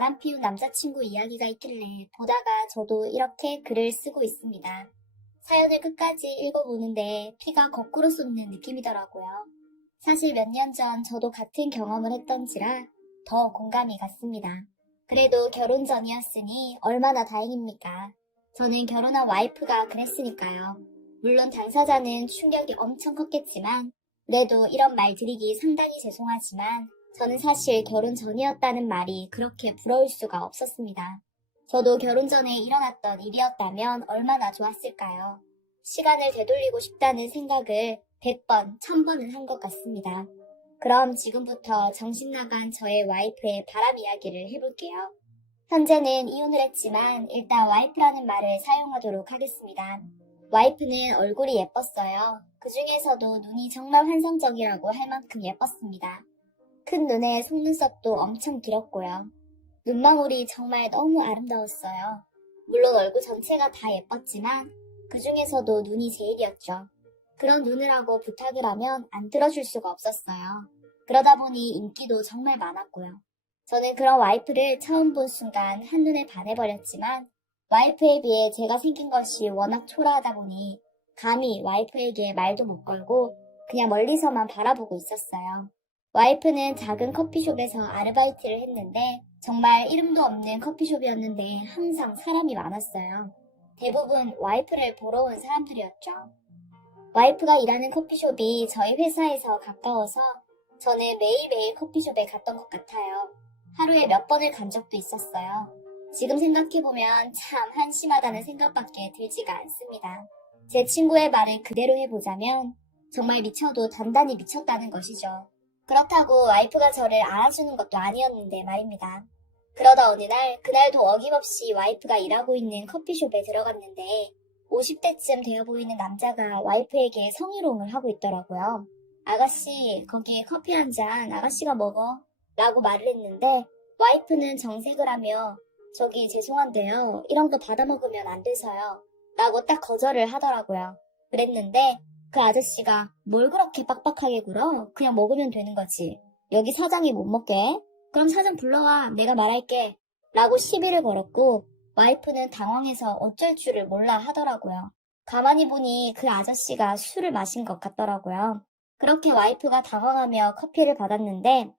바람 피운 남자친구 이야기가 있길래 보다가 저도 이렇게 글을 쓰고 있습니다. 사연을 끝까지 읽어보는데 피가 거꾸로 쏟는 느낌이더라고요. 사실 몇 년 전 저도 같은 경험을 했던지라 더 공감이 갔습니다. 그래도 결혼 전이었으니 얼마나 다행입니까? 저는 결혼한 와이프가 그랬으니까요. 물론 당사자는 충격이 엄청 컸겠지만 그래도 이런 말 드리기 상당히 죄송하지만 저는 사실 결혼 전이었다는 말이 그렇게 부러울 수가 없었습니다. 저도 결혼 전에 일어났던 일이었다면 얼마나 좋았을까요? 시간을 되돌리고 싶다는 생각을 100번, 1000번은 한 것 같습니다. 그럼 지금부터 정신 나간 저의 와이프의 바람 이야기를 해볼게요. 현재는 이혼을 했지만 일단 와이프라는 말을 사용하도록 하겠습니다. 와이프는 얼굴이 예뻤어요. 그 중에서도 눈이 정말 환상적이라고 할 만큼 예뻤습니다. 큰 눈에 속눈썹도 엄청 길었고요. 눈망울이 정말 너무 아름다웠어요. 물론 얼굴 전체가 다 예뻤지만 그 중에서도 눈이 제일이었죠. 그런 눈을 하고 부탁을 하면 안 들어줄 수가 없었어요. 그러다 보니 인기도 정말 많았고요. 저는 그런 와이프를 처음 본 순간 한눈에 반해버렸지만 와이프에 비해 제가 생긴 것이 워낙 초라하다 보니 감히 와이프에게 말도 못 걸고 그냥 멀리서만 바라보고 있었어요. 와이프는 작은 커피숍에서 아르바이트를 했는데 정말 이름도 없는 커피숍이었는데 항상 사람이 많았어요. 대부분 와이프를 보러 온 사람들이었죠. 와이프가 일하는 커피숍이 저희 회사에서 가까워서 저는 매일매일 커피숍에 갔던 것 같아요. 하루에 몇 번을 간 적도 있었어요. 지금 생각해보면 참 한심하다는 생각밖에 들지가 않습니다. 제 친구의 말을 그대로 해보자면 정말 미쳐도 단단히 미쳤다는 것이죠. 그렇다고 와이프가 저를 알아주는 것도 아니었는데 말입니다. 그러다 어느 날, 그날도 어김없이 와이프가 일하고 있는 커피숍에 들어갔는데 50대쯤 되어 보이는 남자가 와이프에게 성희롱을 하고 있더라고요. 아가씨, 거기에 커피 한 잔 아가씨가 먹어 라고 말을 했는데 와이프는 정색을 하며 저기 죄송한데요. 이런 거 받아 먹으면 안 돼서요. 라고 딱 거절을 하더라고요. 그랬는데 그 아저씨가 뭘 그렇게 빡빡하게 굴어? 그냥 먹으면 되는 거지. 여기 사장이 못 먹게 해? 그럼 사장 불러와. 내가 말할게. 라고 시비를 걸었고 와이프는 당황해서 어쩔 줄을 몰라 하더라고요. 가만히 보니 그 아저씨가 술을 마신 것 같더라고요. 그렇게 와이프가 당황하며 커피를 받았는데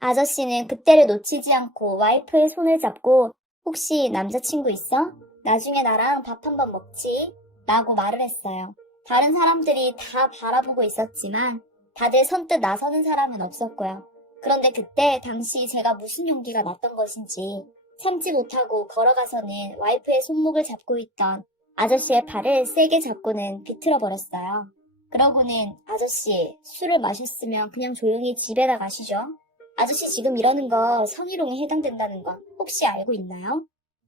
아저씨는 그때를 놓치지 않고 와이프의 손을 잡고 혹시 남자친구 있어? 나중에 나랑 밥 한번 먹지? 라고 말을 했어요. 다른 사람들이 다 바라보고 있었지만 다들 선뜻 나서는 사람은 없었고요. 그런데 그때 당시 제가 무슨 용기가 났던 것인지 참지 못하고 걸어가서는 와이프의 손목을 잡고 있던 아저씨의 팔을 세게 잡고는 비틀어 버렸어요. 그러고는 아저씨 술을 마셨으면 그냥 조용히 집에다 가시죠. 아저씨 지금 이러는 거 성희롱에 해당된다는 건 혹시 알고 있나요?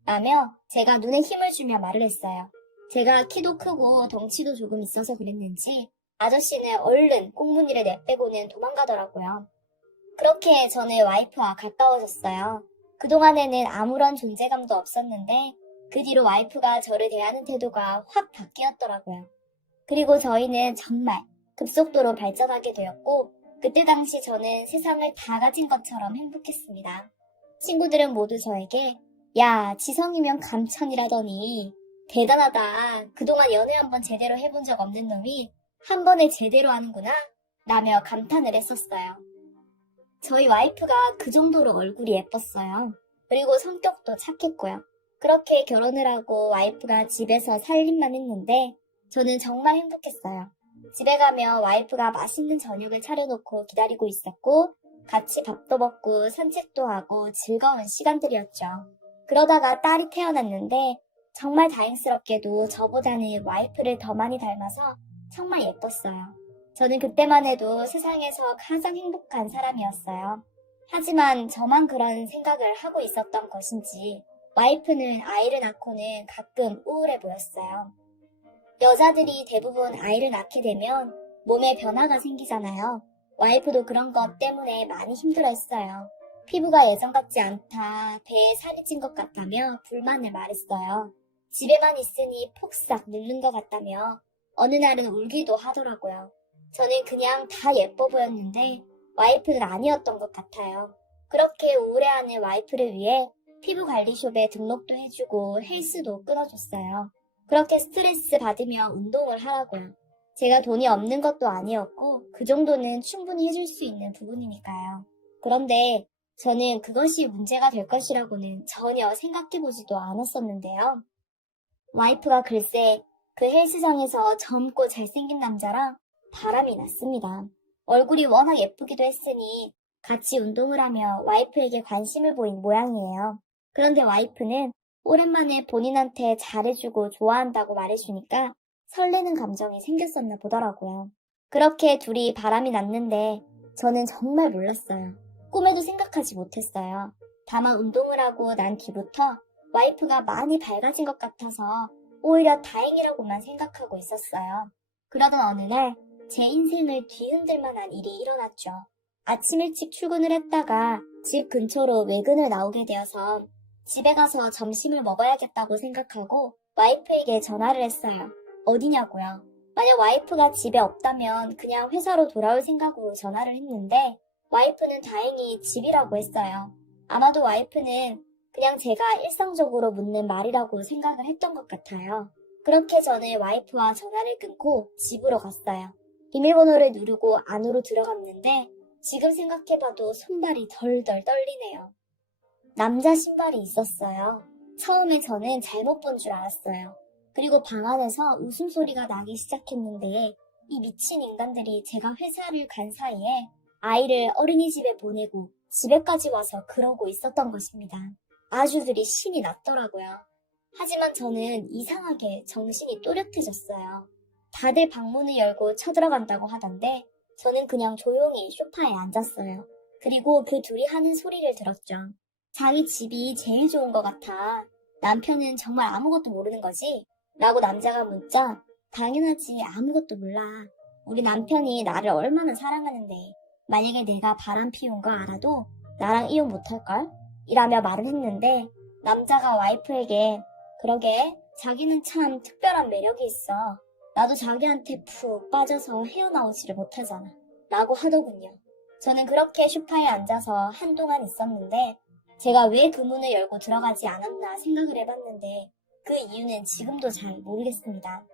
라며 제가 눈에 힘을 주며 말을 했어요. 제가 키도 크고 덩치도 조금 있어서 그랬는지 아저씨는 얼른 꽁무니를 내빼고는 도망가더라고요. 그렇게 저는 와이프와 가까워졌어요. 그동안에는 아무런 존재감도 없었는데 그 뒤로 와이프가 저를 대하는 태도가 확 바뀌었더라고요. 그리고 저희는 정말 급속도로 발전하게 되었고 그때 당시 저는 세상을 다 가진 것처럼 행복했습니다. 친구들은 모두 저에게 야, 지성이면 감천이라더니 대단하다. 그동안 연애 한번 제대로 해본 적 없는 놈이 한 번에 제대로 하는구나. 라며 감탄을 했었어요. 저희 와이프가 그 정도로 얼굴이 예뻤어요. 그리고 성격도 착했고요. 그렇게 결혼을 하고 와이프가 집에서 살림만 했는데 저는 정말 행복했어요. 집에 가면 와이프가 맛있는 저녁을 차려놓고 기다리고 있었고 같이 밥도 먹고 산책도 하고 즐거운 시간들이었죠. 그러다가 딸이 태어났는데 정말 다행스럽게도 저보다는 와이프를 더 많이 닮아서 정말 예뻤어요. 저는 그때만 해도 세상에서 가장 행복한 사람이었어요. 하지만 저만 그런 생각을 하고 있었던 것인지 와이프는 아이를 낳고는 가끔 우울해 보였어요. 여자들이 대부분 아이를 낳게 되면 몸에 변화가 생기잖아요. 와이프도 그런 것 때문에 많이 힘들어했어요. 피부가 예전 같지 않다, 배에 살이 찐 것 같다며 불만을 말했어요. 집에만 있으니 폭삭 늙는 것 같다며 어느 날은 울기도 하더라고요. 저는 그냥 다 예뻐 보였는데 와이프는 아니었던 것 같아요. 그렇게 우울해하는 와이프를 위해 피부관리숍에 등록도 해주고 헬스도 끊어줬어요. 그렇게 스트레스 받으며 운동을 하라고요. 제가 돈이 없는 것도 아니었고 그 정도는 충분히 해줄 수 있는 부분이니까요. 그런데 저는 그것이 문제가 될 것이라고는 전혀 생각해보지도 않았었는데요. 와이프가 글쎄 그 헬스장에서 젊고 잘생긴 남자랑 바람이 났습니다. 얼굴이 워낙 예쁘기도 했으니 같이 운동을 하며 와이프에게 관심을 보인 모양이에요. 그런데 와이프는 오랜만에 본인한테 잘해주고 좋아한다고 말해주니까 설레는 감정이 생겼었나 보더라고요. 그렇게 둘이 바람이 났는데 저는 정말 몰랐어요. 꿈에도 생각하지 못했어요. 다만 운동을 하고 난 뒤부터 와이프가 많이 밝아진 것 같아서 오히려 다행이라고만 생각하고 있었어요. 그러던 어느 날 제 인생을 뒤흔들 만한 일이 일어났죠. 아침 일찍 출근을 했다가 집 근처로 외근을 나오게 되어서 집에 가서 점심을 먹어야겠다고 생각하고 와이프에게 전화를 했어요. 어디냐고요. 만약 와이프가 집에 없다면 그냥 회사로 돌아올 생각으로 전화를 했는데 와이프는 다행히 집이라고 했어요. 아마도 와이프는 그냥 제가 일상적으로 묻는 말이라고 생각을 했던 것 같아요. 그렇게 저는 와이프와 전화를 끊고 집으로 갔어요. 비밀번호를 누르고 안으로 들어갔는데 지금 생각해봐도 손발이 덜덜 떨리네요. 남자 신발이 있었어요. 처음에 저는 잘못 본 줄 알았어요. 그리고 방 안에서 웃음소리가 나기 시작했는데 이 미친 인간들이 제가 회사를 간 사이에 아이를 어린이집에 보내고 집에까지 와서 그러고 있었던 것입니다. 아주들이 신이 났더라고요. 하지만 저는 이상하게 정신이 또렷해졌어요. 다들 방문을 열고 쳐들어간다고 하던데 저는 그냥 조용히 소파에 앉았어요. 그리고 그 둘이 하는 소리를 들었죠. 자기 집이 제일 좋은 것 같아. 남편은 정말 아무것도 모르는 거지? 라고 남자가 묻자 당연하지 아무것도 몰라. 우리 남편이 나를 얼마나 사랑하는데 만약에 내가 바람 피운 거 알아도 나랑 이혼 못할걸? 이라며 말을 했는데 남자가 와이프에게 그러게 자기는 참 특별한 매력이 있어. 나도 자기한테 푹 빠져서 헤어나오지를 못하잖아. 라고 하더군요. 저는 그렇게 소파에 앉아서 한동안 있었는데 제가 왜 그 문을 열고 들어가지 않았나 생각을 해봤는데 그 이유는 지금도 잘 모르겠습니다.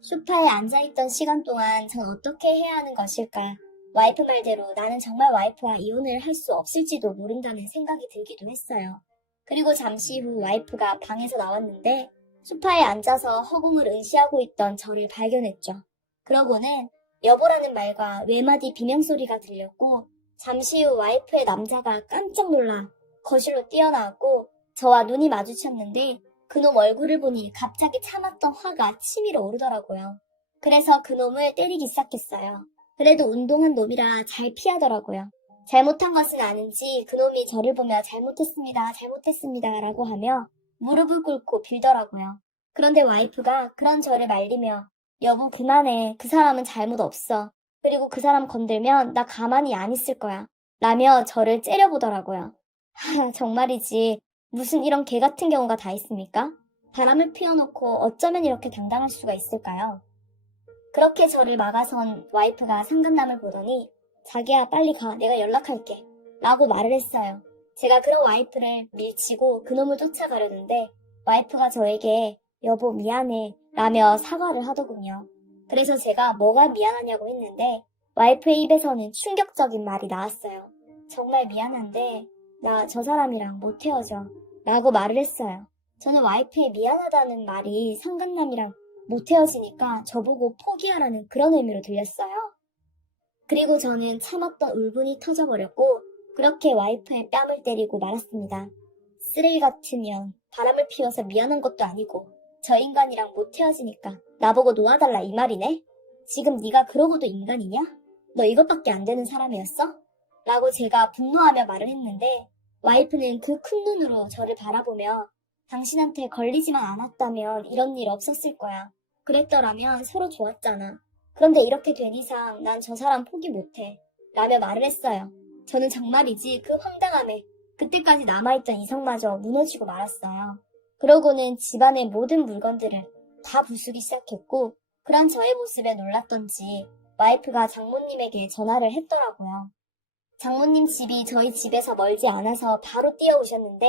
소파에 앉아있던 시간 동안 전 어떻게 해야 하는 것일까? 와이프 말대로 나는 정말 와이프와 이혼을 할 수 없을지도 모른다는 생각이 들기도 했어요. 그리고 잠시 후 와이프가 방에서 나왔는데 소파에 앉아서 허공을 응시하고 있던 저를 발견했죠. 그러고는 여보라는 말과 외마디 비명소리가 들렸고 잠시 후 와이프의 남자가 깜짝 놀라 거실로 뛰어나왔고 저와 눈이 마주쳤는데 그놈 얼굴을 보니 갑자기 참았던 화가 치밀어 오르더라고요. 그래서 그놈을 때리기 시작했어요. 그래도 운동한 놈이라 잘 피하더라고요. 잘못한 것은 아는지 그놈이 저를 보며 잘못했습니다 라고 하며 무릎을 꿇고 빌더라고요. 그런데 와이프가 그런 저를 말리며 여보 그만해. 그 사람은 잘못 없어. 그리고 그 사람 건들면 나 가만히 안 있을 거야. 라며 저를 째려보더라고요. 정말이지. 무슨 이런 개 같은 경우가 다 있습니까? 바람을 피워놓고 어쩌면 이렇게 당당할 수가 있을까요? 그렇게 저를 막아선 와이프가 상간남을 보더니 자기야 빨리 가 내가 연락할게 라고 말을 했어요. 제가 그런 와이프를 밀치고 그놈을 쫓아가려는데 와이프가 저에게 여보 미안해 라며 사과를 하더군요. 그래서 제가 뭐가 미안하냐고 했는데 와이프의 입에서는 충격적인 말이 나왔어요. 정말 미안한데 나 저 사람이랑 못 헤어져 라고 말을 했어요. 저는 와이프의 미안하다는 말이 상간남이랑 못 헤어지니까 저보고 포기하라는 그런 의미로 들렸어요. 그리고 저는 참았던 울분이 터져버렸고 그렇게 와이프의 뺨을 때리고 말았습니다. 쓰레기 같으면 바람을 피워서 미안한 것도 아니고 저 인간이랑 못 헤어지니까 나보고 놓아달라 이 말이네? 지금 네가 그러고도 인간이냐? 너 이것밖에 안 되는 사람이었어? 라고 제가 분노하며 말을 했는데 와이프는 그 큰 눈으로 저를 바라보며 당신한테 걸리지만 않았다면 이런 일 없었을 거야. 그랬더라면 서로 좋았잖아. 그런데 이렇게 된 이상 난 저 사람 포기 못해. 라며 말을 했어요. 저는 정말이지 그 황당함에 그때까지 남아있던 이성마저 무너지고 말았어요. 그러고는 집안의 모든 물건들을 다 부수기 시작했고 그런 저의 모습에 놀랐던지 와이프가 장모님에게 전화를 했더라고요. 장모님 집이 저희 집에서 멀지 않아서 바로 뛰어오셨는데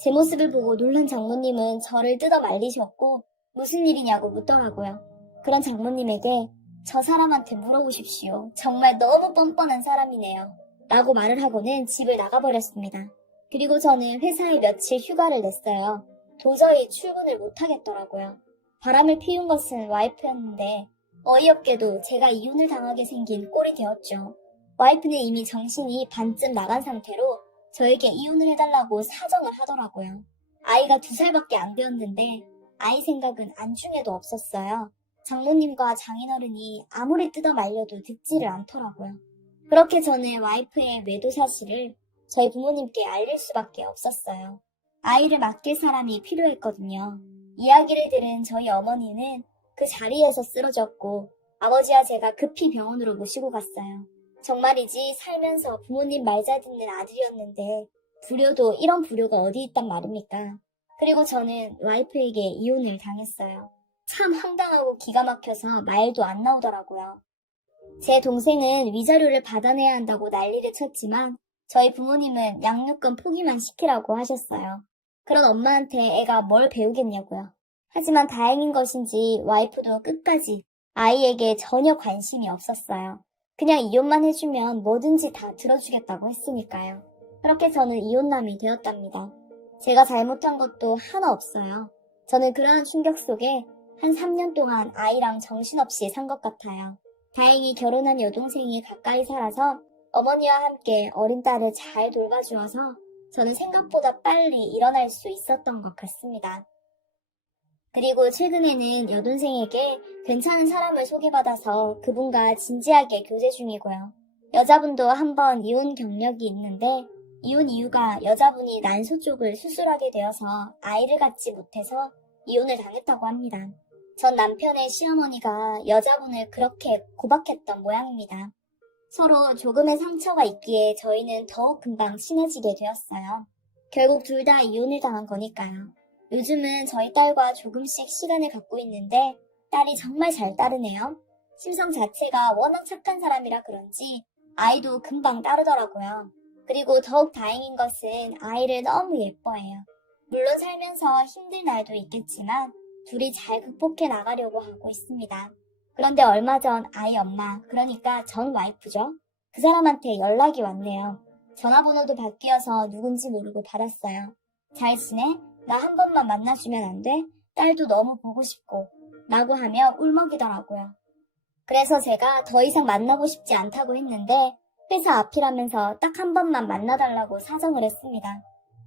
제 모습을 보고 놀란 장모님은 저를 뜯어 말리셨고 무슨 일이냐고 묻더라고요. 그런 장모님에게 저 사람한테 물어보십시오. 정말 너무 뻔뻔한 사람이네요. 라고 말을 하고는 집을 나가버렸습니다. 그리고 저는 회사에 며칠 휴가를 냈어요. 도저히 출근을 못하겠더라고요. 바람을 피운 것은 와이프였는데 어이없게도 제가 이혼을 당하게 생긴 꼴이 되었죠. 와이프는 이미 정신이 반쯤 나간 상태로 저에게 이혼을 해달라고 사정을 하더라고요. 아이가 2살밖에 안 되었는데 아이 생각은 안중에도 없었어요. 장모님과 장인어른이 아무리 뜯어 말려도 듣지를 않더라고요. 그렇게 저는 와이프의 외도 사실을 저희 부모님께 알릴 수밖에 없었어요. 아이를 맡길 사람이 필요했거든요. 이야기를 들은 저희 어머니는 그 자리에서 쓰러졌고 아버지와 제가 급히 병원으로 모시고 갔어요. 정말이지 살면서 부모님 말 잘 듣는 아들이었는데 불효도 이런 불효가 어디 있단 말입니까? 그리고 저는 와이프에게 이혼을 당했어요. 참 황당하고 기가 막혀서 말도 안 나오더라고요. 제 동생은 위자료를 받아내야 한다고 난리를 쳤지만 저희 부모님은 양육권 포기만 시키라고 하셨어요. 그런 엄마한테 애가 뭘 배우겠냐고요. 하지만 다행인 것인지 와이프도 끝까지 아이에게 전혀 관심이 없었어요. 그냥 이혼만 해주면 뭐든지 다 들어주겠다고 했으니까요. 그렇게 저는 이혼남이 되었답니다. 제가 잘못한 것도 하나 없어요. 저는 그러한 충격 속에 한 3년 동안 아이랑 정신없이 산 것 같아요. 다행히 결혼한 여동생이 가까이 살아서 어머니와 함께 어린 딸을 잘 돌봐주어서 저는 생각보다 빨리 일어날 수 있었던 것 같습니다. 그리고 최근에는 여동생에게 괜찮은 사람을 소개받아서 그분과 진지하게 교제 중이고요. 여자분도 한번 이혼 경력이 있는데 이혼 이유가 여자분이 난소 쪽을 수술하게 되어서 아이를 갖지 못해서 이혼을 당했다고 합니다. 전 남편의 시어머니가 여자분을 그렇게 고박했던 모양입니다. 서로 조금의 상처가 있기에 저희는 더욱 금방 친해지게 되었어요. 결국 둘 다 이혼을 당한 거니까요. 요즘은 저희 딸과 조금씩 시간을 갖고 있는데 딸이 정말 잘 따르네요. 심성 자체가 워낙 착한 사람이라 그런지 아이도 금방 따르더라고요. 그리고 더욱 다행인 것은 아이를 너무 예뻐해요. 물론 살면서 힘든 날도 있겠지만 둘이 잘 극복해 나가려고 하고 있습니다. 그런데 얼마 전 아이 엄마, 그러니까 전 와이프죠. 그 사람한테 연락이 왔네요. 전화번호도 바뀌어서 누군지 모르고 받았어요. 잘 지내? 나 한 번만 만나주면 안 돼? 딸도 너무 보고 싶고 라고 하며 울먹이더라고요. 그래서 제가 더 이상 만나고 싶지 않다고 했는데 회사 앞이라면서 딱 한 번만 만나달라고 사정을 했습니다.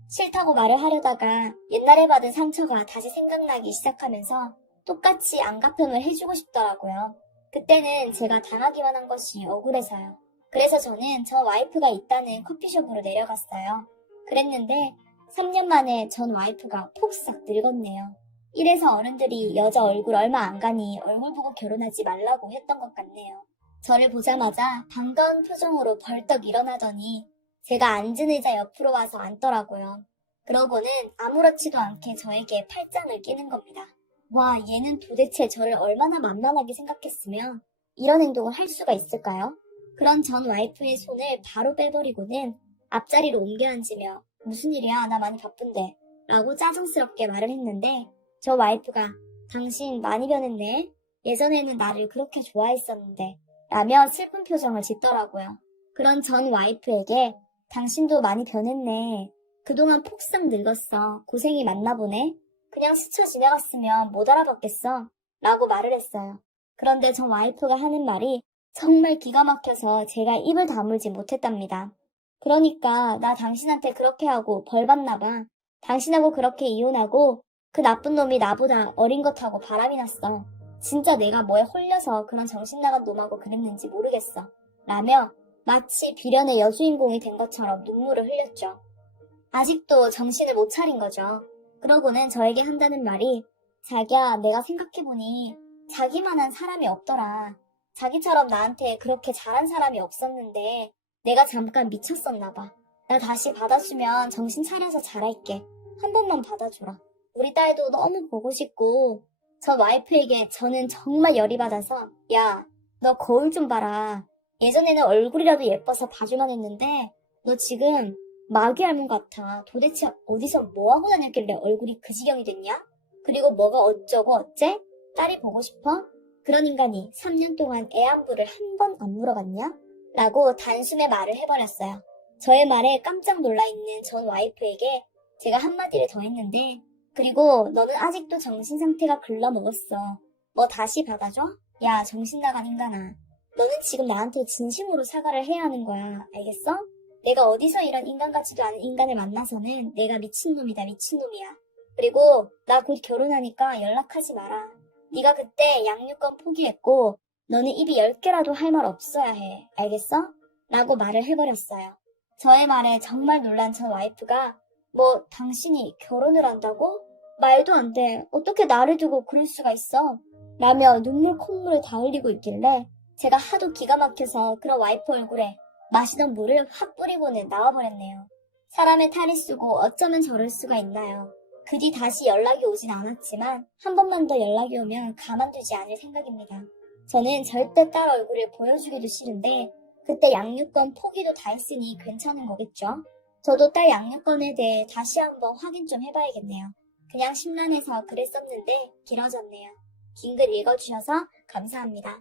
싫다고 말을 하려다가 옛날에 받은 상처가 다시 생각나기 시작하면서 똑같이 안갚음을 해주고 싶더라고요. 그때는 제가 당하기만 한 것이 억울해서요. 그래서 저는 저 와이프가 있다는 커피숍으로 내려갔어요. 그랬는데 3년 만에 전 와이프가 폭삭 늙었네요. 이래서 어른들이 여자 얼굴 얼마 안 가니 얼굴 보고 결혼하지 말라고 했던 것 같네요. 저를 보자마자 반가운 표정으로 벌떡 일어나더니 제가 앉은 의자 옆으로 와서 앉더라고요. 그러고는 아무렇지도 않게 저에게 팔짱을 끼는 겁니다. 와, 얘는 도대체 저를 얼마나 만만하게 생각했으면 이런 행동을 할 수가 있을까요? 그런 전 와이프의 손을 바로 빼버리고는 앞자리로 옮겨 앉으며 무슨 일이야? 나 많이 바쁜데 라고 짜증스럽게 말을 했는데 저 와이프가 당신 많이 변했네? 예전에는 나를 그렇게 좋아했었는데 라며 슬픈 표정을 짓더라고요. 그런 전 와이프에게 당신도 많이 변했네. 그동안 폭삭 늙었어. 고생이 많나 보네. 그냥 스쳐 지나갔으면 못 알아봤겠어. 라고 말을 했어요. 그런데 전 와이프가 하는 말이 정말 기가 막혀서 제가 입을 다물지 못했답니다. 그러니까 나 당신한테 그렇게 하고 벌 받나 봐. 당신하고 그렇게 이혼하고 그 나쁜 놈이 나보다 어린 것하고 바람이 났어. 진짜 내가 뭐에 홀려서 그런 정신 나간 놈하고 그랬는지 모르겠어. 라며 마치 비련의 여주인공이 된 것처럼 눈물을 흘렸죠. 아직도 정신을 못 차린 거죠. 그러고는 저에게 한다는 말이 자기야, 내가 생각해보니 자기만한 사람이 없더라. 자기처럼 나한테 그렇게 잘한 사람이 없었는데 내가 잠깐 미쳤었나 봐. 나 다시 받아주면 정신 차려서 잘할게. 한 번만 받아줘라. 우리 딸도 너무 보고 싶고 저 와이프에게 저는 정말 열이 받아서 야, 너 거울 좀 봐라. 예전에는 얼굴이라도 예뻐서 봐줄만 했는데 너 지금 마귀 할멈 같아. 도대체 어디서 뭐하고 다녔길래 얼굴이 그 지경이 됐냐? 그리고 뭐가 어쩌고 어째? 딸이 보고 싶어? 그런 인간이 3년 동안 애 안부를 한 번 안 물어봤냐? 라고 단숨에 말을 해버렸어요. 저의 말에 깜짝 놀라있는 전 와이프에게 제가 한마디를 더 했는데 그리고 너는 아직도 정신 상태가 글러먹었어. 뭐 다시 받아줘? 야, 정신 나간 인간아. 너는 지금 나한테 진심으로 사과를 해야 하는 거야. 알겠어? 내가 어디서 이런 인간 같지도 않은 인간을 만나서는 내가 미친놈이다, 미친놈이야. 그리고 나 곧 결혼하니까 연락하지 마라. 네가 그때 양육권 포기했고 너는 입이 10개라도 할 말 없어야 해. 알겠어? 라고 말을 해버렸어요. 저의 말에 정말 놀란 전 와이프가 뭐 당신이 결혼을 한다고? 말도 안 돼. 어떻게 나를 두고 그럴 수가 있어? 라며 눈물 콧물을 다 흘리고 있길래 제가 하도 기가 막혀서 그런 와이프 얼굴에 마시던 물을 확 뿌리고는 나와버렸네요. 사람의 탈이 쓰고 어쩌면 저럴 수가 있나요? 그 뒤 다시 연락이 오진 않았지만 한 번만 더 연락이 오면 가만두지 않을 생각입니다. 저는 절대 딸 얼굴을 보여주기도 싫은데 그때 양육권 포기도 다 했으니 괜찮은 거겠죠? 저도 딸 양육권에 대해 다시 한번 확인 좀 해봐야겠네요. 그냥 심란해서 글을 썼는데 길어졌네요. 긴 글 읽어주셔서 감사합니다.